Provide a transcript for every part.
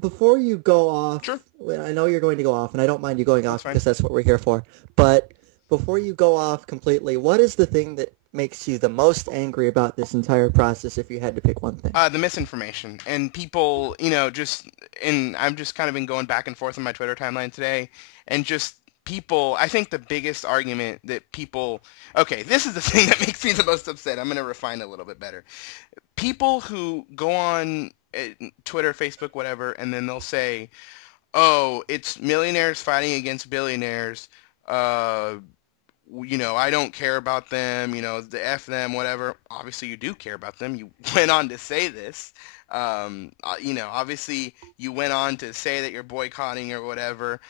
before you go Sure, off, well, I know you're going to go off, and I don't mind you going that's off fine. because that's what we're here for. But before you go off completely, what is the thing that makes you the most angry about this entire process if you had to pick one thing? The misinformation and people, and I'm just kind of been going back and forth on my Twitter timeline today, and just people. I think the biggest argument that people, okay, this is the thing that makes me the most upset. I'm going to refine it a little bit better. People who go on Twitter, Facebook, whatever, and then they'll say, "Oh, it's millionaires fighting against billionaires." Uh, I don't care about them, the F them, whatever. Obviously, you do care about them. You went on to say this. Obviously, you went on to say that you're boycotting or whatever.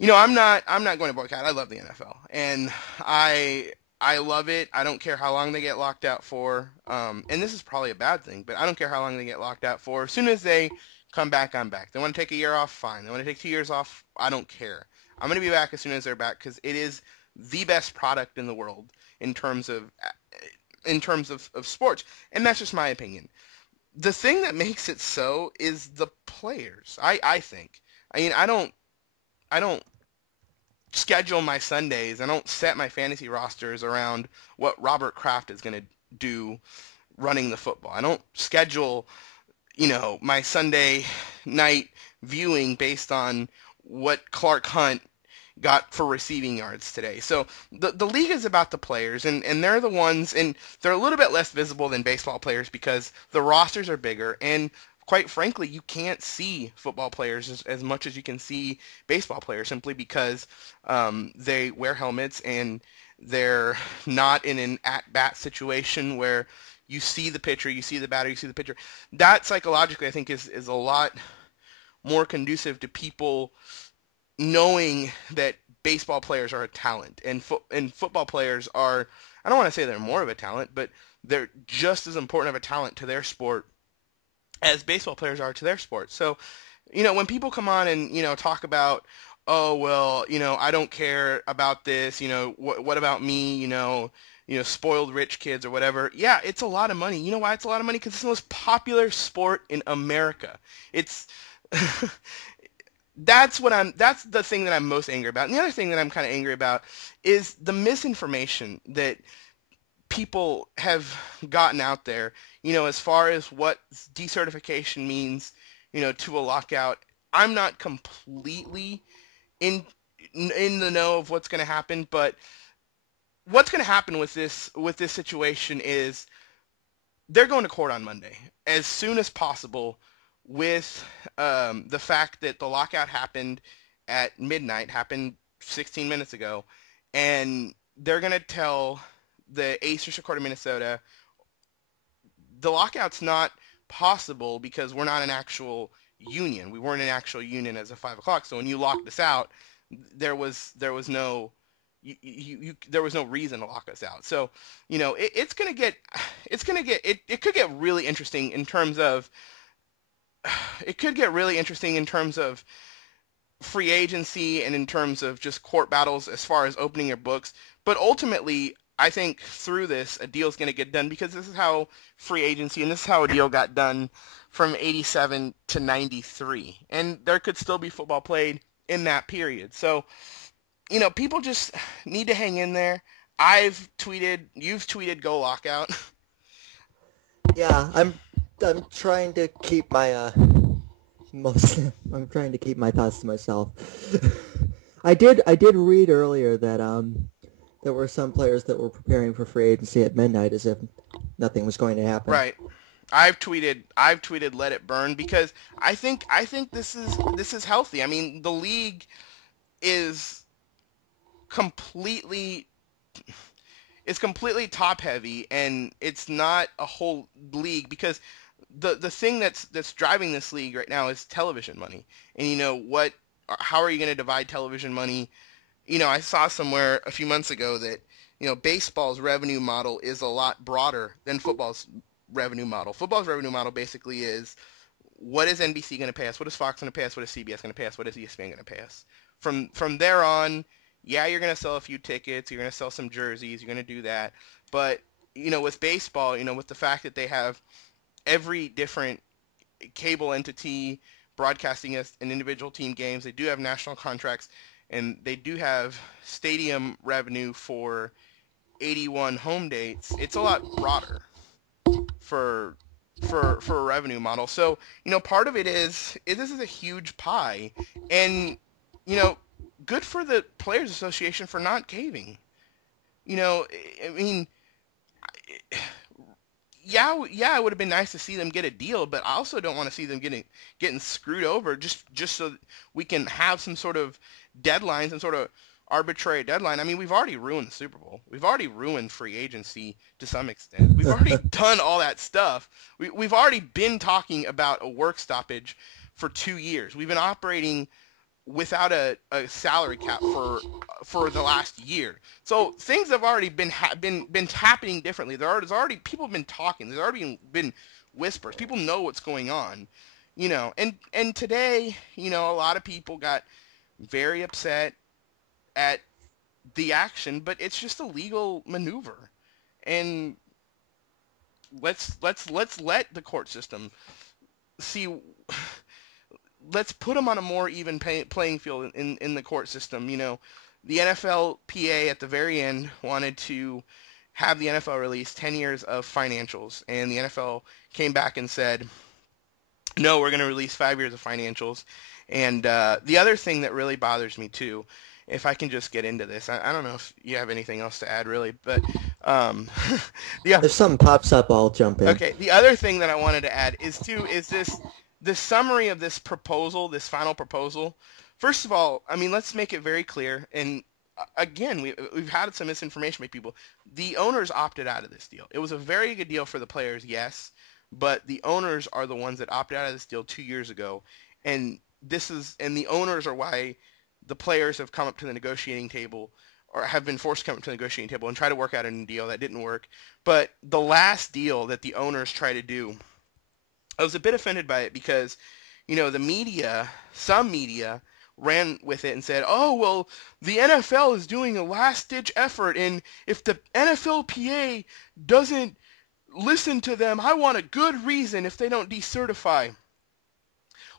I'm not going to boycott. I love the NFL, and I love it. I don't care how long they get locked out for. And this is probably a bad thing, but I don't care how long they get locked out for. As soon as they come back, I'm back. They want to take a year off, fine. They want to take 2 years off, I don't care. I'm going to be back as soon as they're back because it is the best product in the world in terms of of sports, and that's just my opinion. The thing that makes it so is the players. I think. I mean, I don't schedule my Sundays. I don't set my fantasy rosters around what Robert Kraft is going to do running the football. I don't schedule, my Sunday night viewing based on what Clark Hunt got for receiving yards today. So the league is about the players, and they're the ones, and they're a little bit less visible than baseball players because the rosters are bigger, and quite frankly, you can't see football players as much as you can see baseball players simply because they wear helmets and they're not in an at-bat situation where you see the pitcher, you see the batter, you see the pitcher. That psychologically, I think, is a lot more conducive to people knowing that baseball players are a talent and football players are, I don't want to say they're more of a talent, but they're just as important of a talent to their sport as baseball players are to their sport. So, when people come on and, talk about, oh, well, I don't care about this, what about me, spoiled rich kids or whatever. Yeah, it's a lot of money. You know why it's a lot of money? Because it's the most popular sport in America. It's that's the thing that I'm most angry about. And the other thing that I'm kind of angry about is the misinformation that people have gotten out there, as far as what decertification means, to a lockout. I'm not completely in in the know of what's going to happen, but what's going to happen with this situation is they're going to court on Monday as soon as possible with the fact that the lockout happened at midnight, happened 16 minutes ago, and they're going to tell the Eighth District Court of Minnesota the lockout's not possible because we're not an actual union. We weren't an actual union as of 5 o'clock. So when you locked us out, there was no there was no reason to lock us out. So it could get really interesting in terms of free agency and in terms of just court battles as far as opening your books. But ultimately, I think through this, a deal's going to get done because this is how free agency and this is how a deal got done from 87 to 93. And there could still be football played in that period. So, people just need to hang in there. I've tweeted, you've tweeted, go lockout. Yeah, I'm trying to keep my most I'm trying to keep my thoughts to myself. I did read earlier that there were some players that were preparing for free agency at midnight as if nothing was going to happen. Right. I've tweeted let it burn because I think this is healthy. I mean, the league is completely it's completely top heavy and it's not a whole league because the thing that's driving this league right now is television money. And how are you going to divide television money? I saw somewhere a few months ago that baseball's revenue model is a lot broader than football's revenue model. Football's revenue model basically is what is NBC going to pay us? What is Fox going to pay us? What is CBS going to pay us? What is ESPN going to pay us? From there on, yeah, you're going to sell a few tickets, you're going to sell some jerseys, you're going to do that. But with baseball, with the fact that they have every different cable entity, broadcasting as an individual team games. They do have national contracts, and they do have stadium revenue for 81 home dates. It's a lot broader for for a revenue model. So, part of it is this is a huge pie, and you know, good for the Players Association for not caving. I mean, yeah, it would have been nice to see them get a deal, but I also don't want to see them getting screwed over just so we can have some sort of deadline, some sort of arbitrary deadline. I mean, we've already ruined the Super Bowl. We've already ruined free agency to some extent. We've already done all that stuff. We've already been talking about a work stoppage for 2 years. We've been operating without a salary cap for the last year. So things have already been happening differently. There's already people have been talking. There's already been whispers. People know what's going on, And today, a lot of people got very upset at the action, but it's just a legal maneuver. And let's let the court system see. Let's put them on a more even playing field in the court system. The NFLPA at the very end wanted to have the NFL release 10 years of financials, and the NFL came back and said, no, we're going to release 5 years of financials. And the other thing that really bothers me too, if I can just get into this, I don't know if you have anything else to add really, but if something pops up, I'll jump in. Okay, the other thing that I wanted to add is the summary of this proposal, this final proposal. First of all, I mean, let's make it very clear. And again, we've had some misinformation by people. The owners opted out of this deal. It was a very good deal for the players, yes, but the owners are the ones that opted out of this deal 2 years ago. And the owners are why the players have come up to the negotiating table, or have been forced to come up to the negotiating table and try to work out a new deal that didn't work. But the last deal that the owners tried to do, I was a bit offended by it because, the media, some media, ran with it and said, oh, well, the NFL is doing a last-ditch effort, and if the NFLPA doesn't listen to them, I want a good reason if they don't decertify.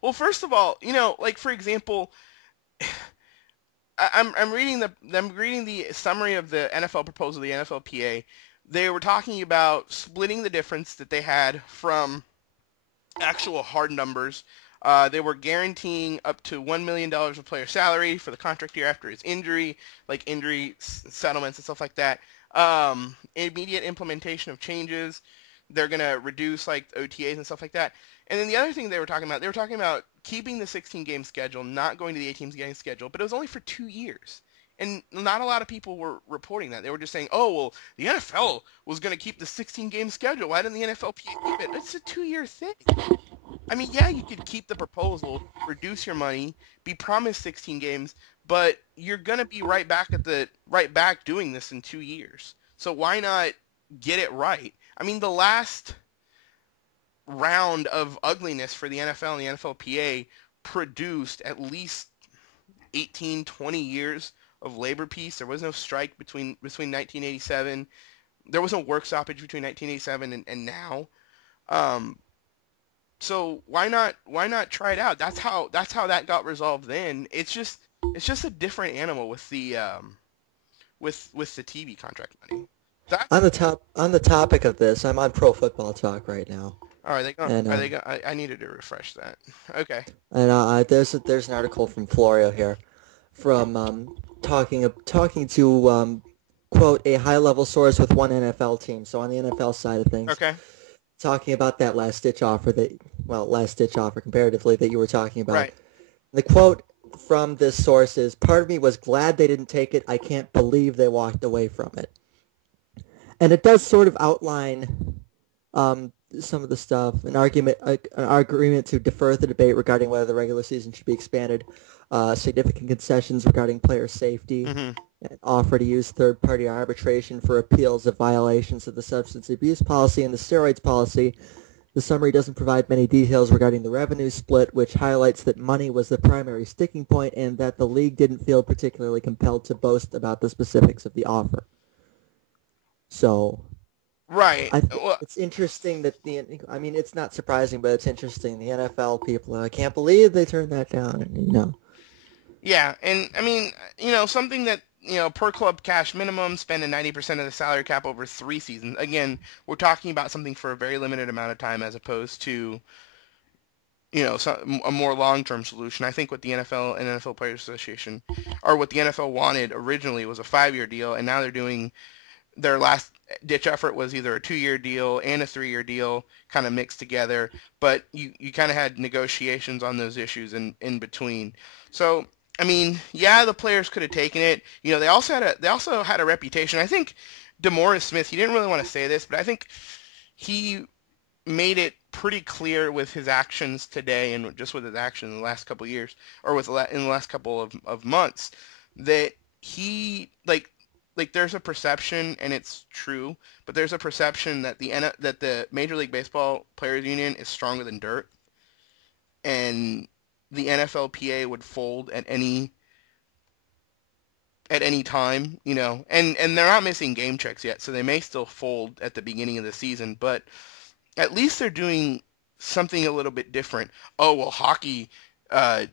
Well, first of all, like, for example, I'm reading the summary of the NFL proposal, the NFLPA. They were talking about splitting the difference that they had from actual hard numbers. They were guaranteeing up to $1 million of player salary for the contract year after his injury, like injury settlements and stuff like that. Immediate implementation of changes. They're going to reduce like OTAs and stuff like that. And then the other thing they were talking about keeping the 16-game schedule, not going to the 18-game schedule, but it was only for 2 years. And not a lot of people were reporting that. They were just saying, oh, well, the NFL was going to keep the 16-game schedule. Why didn't the NFLPA keep it? It's a 2-year thing. I mean, yeah, you could keep the proposal, reduce your money, be promised 16 games, but you're going to be right back doing this in 2 years. So why not get it right? I mean, the last round of ugliness for the NFL and the NFLPA produced at least 18, 20 years of labor peace. There was no strike between 1987. There was no work stoppage between 1987 and now. So why not try it out? That's how that got resolved then. It's just a different animal with the TV contract money. On the topic of this, I'm on Pro Football Talk right now. Oh, are they going? I needed to refresh that. Okay. And there's an article from Florio here, from talking to quote a high-level source with one NFL team. So on the NFL side of things. Okay. Talking about that last-ditch offer comparatively that you were talking about. Right. The quote from this source is, "Part of me was glad they didn't take it. I can't believe they walked away from it." And it does sort of outline some of the stuff, an agreement to defer the debate regarding whether the regular season should be expanded, significant concessions regarding player safety, an offer to use third-party arbitration for appeals of violations of the substance abuse policy and the steroids policy. The summary doesn't provide many details regarding the revenue split, which highlights that money was the primary sticking point and that the league didn't feel particularly compelled to boast about the specifics of the offer. So, Right. I think Well, it's interesting that I mean, it's not surprising, but it's interesting. The NFL people, I can't believe they turned that down. yeah, and I mean, something that, per club cash minimum, spending 90% of the salary cap over 3 seasons. Again, we're talking about something for a very limited amount of time as opposed to, a more long-term solution. I think what the NFL and NFL Players Association, or what the NFL wanted originally, was a 5-year deal, and now they're doing their last ditch effort was either a 2-year deal and a 3-year deal kind of mixed together, but you kind of had negotiations on those issues in between. So, I mean, yeah, the players could have taken it. They also had a reputation. I think DeMaurice Smith, he didn't really want to say this, but I think he made it pretty clear with his actions today and just with his actions in the last couple of years, or in the last couple of months, that he like there's a perception, and it's true, but there's a perception that the Major League Baseball Players Union is stronger than dirt, and the NFLPA would fold at any time, and they're not missing game checks yet, so they may still fold at the beginning of the season, but at least they're doing something a little bit different. Oh, well, uh,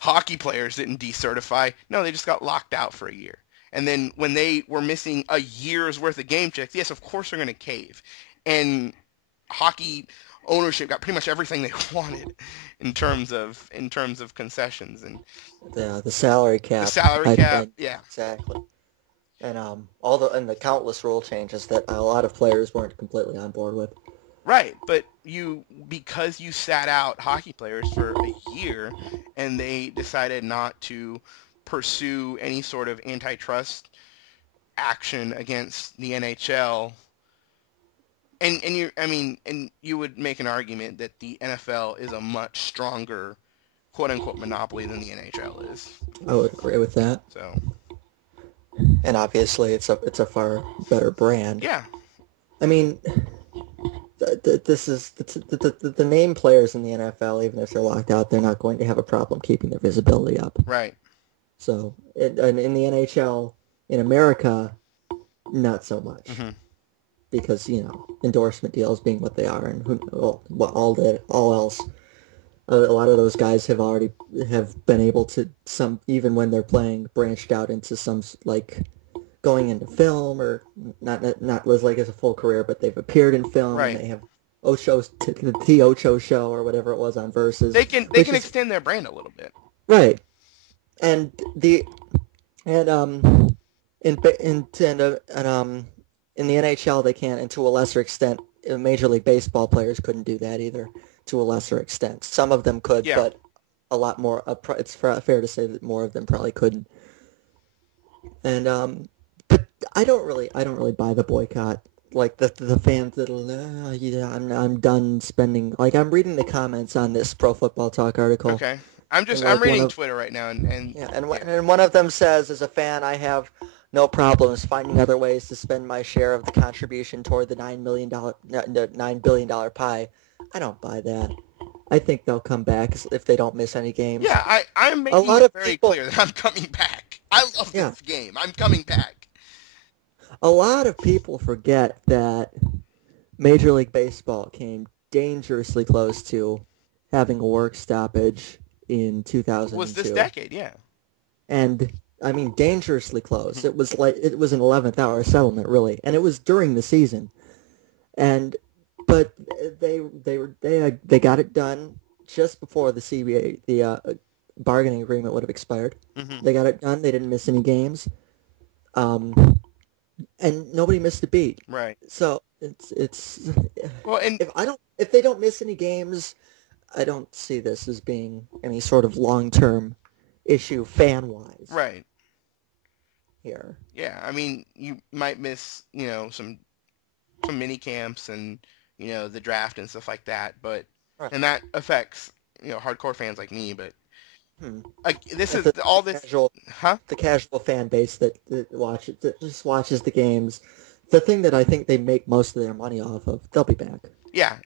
hockey players didn't decertify. No, they just got locked out for a year. And then when they were missing a year's worth of game checks, yes, of course they're going to cave. And hockey ownership got pretty much everything they wanted in terms of concessions and the salary the cap. salary I cap. think Yeah, exactly, and the countless rule changes that a lot of players weren't completely on board with. right. But because you sat out hockey players for a year, and they decided not to pursue any sort of antitrust action against the NHL. And you would make an argument that the NFL is a much stronger quote unquote monopoly than the NHL is. I would agree with that, So and obviously it's a far better brand. yeah, I mean, this is the name players in the NFL, even if they're locked out, they're not going to have a problem keeping their visibility up. right. So, and in the NHL, in America, not so much. Hmm. Because endorsement deals being what they are, and all else. A lot of those guys have been able to, some, even when they're playing, branched out into some, like, going into film, or not like as a full career, but they've appeared in film. Right. They have the Ocho show or whatever it was on Versus. They can extend their brand a little bit. Right, and and in the NHL they can, and to a lesser extent, Major League Baseball players couldn't do that either. To a lesser extent, some of them could, Yeah. but a lot more. It's fair to say that more of them probably couldn't. And but I don't really buy the boycott. Like the fans that'll, yeah, I'm done spending. Like, I'm reading the comments on this Pro Football Talk article. Okay. I'm like reading Twitter right now, and Yeah, and one of them says, as a fan, I have no problems finding other ways to spend my share of the contribution toward the $9 billion pie. I don't buy that. I think they'll come back if they don't miss any games. yeah, I'm A making lot it of very people- clear that I'm coming back. I love Yeah. this game. I'm coming back. A lot of people forget that Major League Baseball came dangerously close to having a work stoppage in 2002. Was this decade? Yeah. And I mean, dangerously close. It was an 11th hour settlement, really, and it was during the season. But they got it done just before the CBA, the bargaining agreement would have expired. Hmm. They got it done. They didn't miss any games, and nobody missed a beat. Right. So it's Well, and if they don't miss any games, I don't see this as being any sort of long-term issue fan-wise right. here. Yeah, I mean, you might miss, some mini camps and, the draft and stuff like that, but Right. and that affects, hardcore fans like me, but Hmm. like this And is all this, huh? the casual fan base that just watches the games. The thing that I think they make most of their money off of, they'll be back. Yeah,